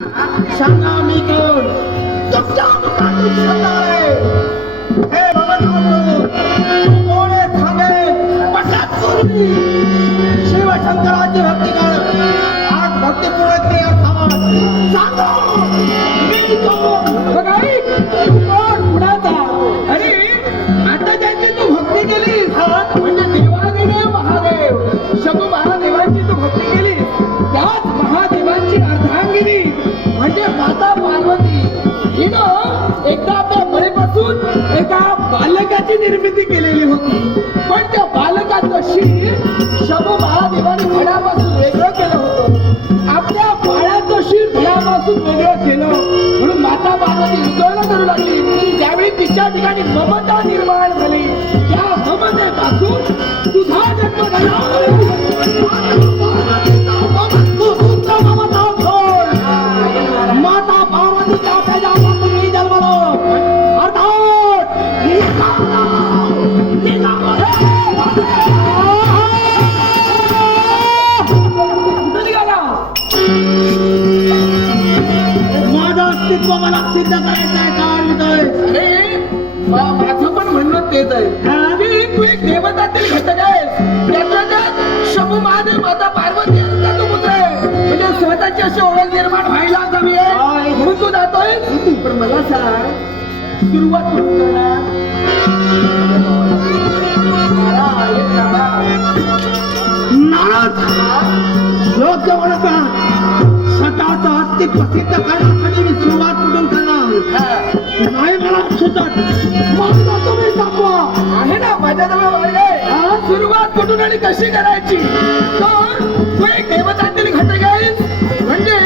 सांगा मी कोण? तुमच्या मुखातील शब्द आहे. हे भगवंत, तू कोण आहे सांगे? पटात पूर्वी शिवशंकराची भक्ती कर. आज भक्ती पूर्ण क्रिया थांबव. सांगा मी कोण? बघ ऐक, तू कोण कुणाचा? अरे आता ज्यांची तू भक्ती केली म्हणजे देवादिदेव महादेव शंभू महादेवांची तू भक्ती केली, त्याच महादेवांची अर्धांगिनी म्हणजे माता पार्वती हिनं एकदा आपल्या बळीपासून एका बालकाची निर्मिती केलेली होती. पण त्या बालकाचं शीर शंभू महादेवाने धडापासून वेगळं केलं होतं. आपल्या बाळाचं शीर धडापासून वेगळं केलं म्हणून माता पार्वती विजयला करू लागली. त्यावेळी तिच्या ठिकाणी ममता निर्माण झाली. त्या ममतेपासून तुझा जन्म झाला. माता पार्वतीच्या प्रजापासून मी जन्मलो. अर्थात कुठं निघाला? माझं अस्तित्व मला सिद्ध करायचं आहे. काय म्हणतोय? अरे माझं पण म्हणणं तेच आहे की तू एक देवतातील घटक आहेस. त्यातल्या त्यात शंभू महादेव माता पार्वती यांचा तू पुत्र आहे. म्हणजे स्वतःची अशी ओळख निर्माण व्हायला हवी आहे म्हणून तू जातोय. पण मला सांग, सुरुवात कुठून करणार? नारद योग्य म्हणतात. स्वतःचं अस्तित्व सिद्ध करण्यासाठी मी सुरुवात कुठून करणार? नाही मला सुचत. माझा तुम्ही दाखवा. आहे ना माझ्याजवळ मार्ग आहे. सुरुवात कुठून आणि कशी करायची? तर तू एक देवतातील घटक आहेस म्हणजे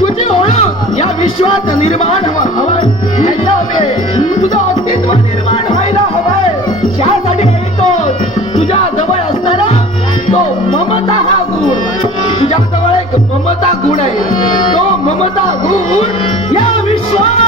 तुझी ओळख या विश्वात निर्माण व्हायला हवे. तुझं अस्तित्व निर्माण व्हायला हवंय. त्यासाठी येतो तुझ्या जवळ असणारा तो ममता हा गुण. तुझ्या जवळ एक ममता गुण आहे. तो ममता गुण या विश्वात